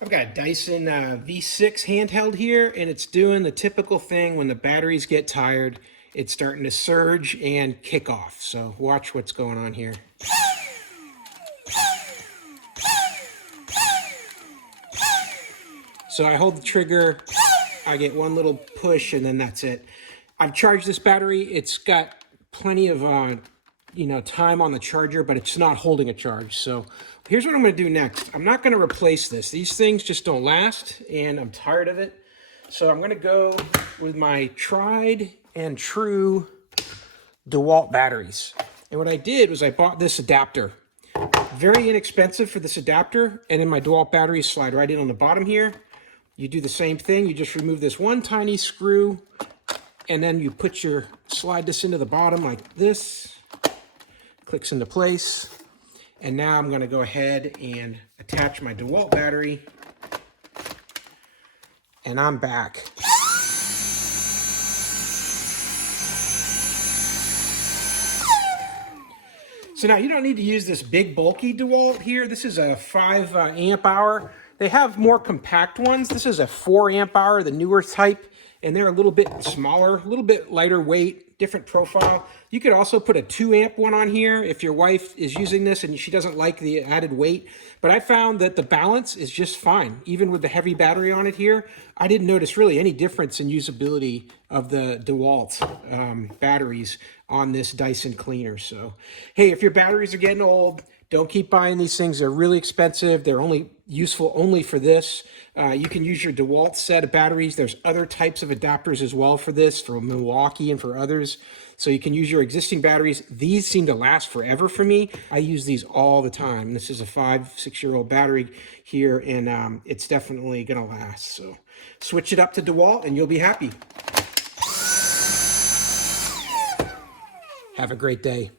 I've got a Dyson V6 handheld here, and it's doing the typical thing when the batteries get tired. It's starting to surge and kick off. So watch what's going on here. So I hold the trigger, I get one little push, and then that's it. I've charged this battery. It's got plenty of time on the charger, but it's not holding a charge. So here's what I'm going to do next. I'm not going to replace this. These things just don't last, and I'm tired of it. So I'm going to go with my tried and true DeWalt batteries. And what I did was I bought this adapter. Very inexpensive for this adapter, and then my DeWalt batteries slide right in on the bottom here. You do the same thing. You just remove this one tiny screw, and then you slide this into the bottom like this. Clicks into place. And now I'm going to go ahead and attach my DeWalt battery. And I'm back. So now you don't need to use this big bulky DeWalt here. This is a 5 amp hour. They have more compact ones. This is a 4 amp hour, the newer type, and they're a little bit smaller, a little bit lighter weight, different profile. You could also put a 2 amp one on here if your wife is using this and she doesn't like the added weight. But I found that the balance is just fine. Even with the heavy battery on it here, I didn't notice really any difference in usability of the DeWalt batteries on this Dyson cleaner. So, hey, if your batteries are getting old, don't keep buying these things. They're really expensive. They're only useful only for this. You can use your DeWalt set of batteries. There's other types of adapters as well for this, for Milwaukee and for others. So you can use your existing batteries. These seem to last forever for me. I use these all the time. This is a 5-6-year-old battery here, and it's definitely gonna last. So switch it up to DeWalt and you'll be happy. Have a great day.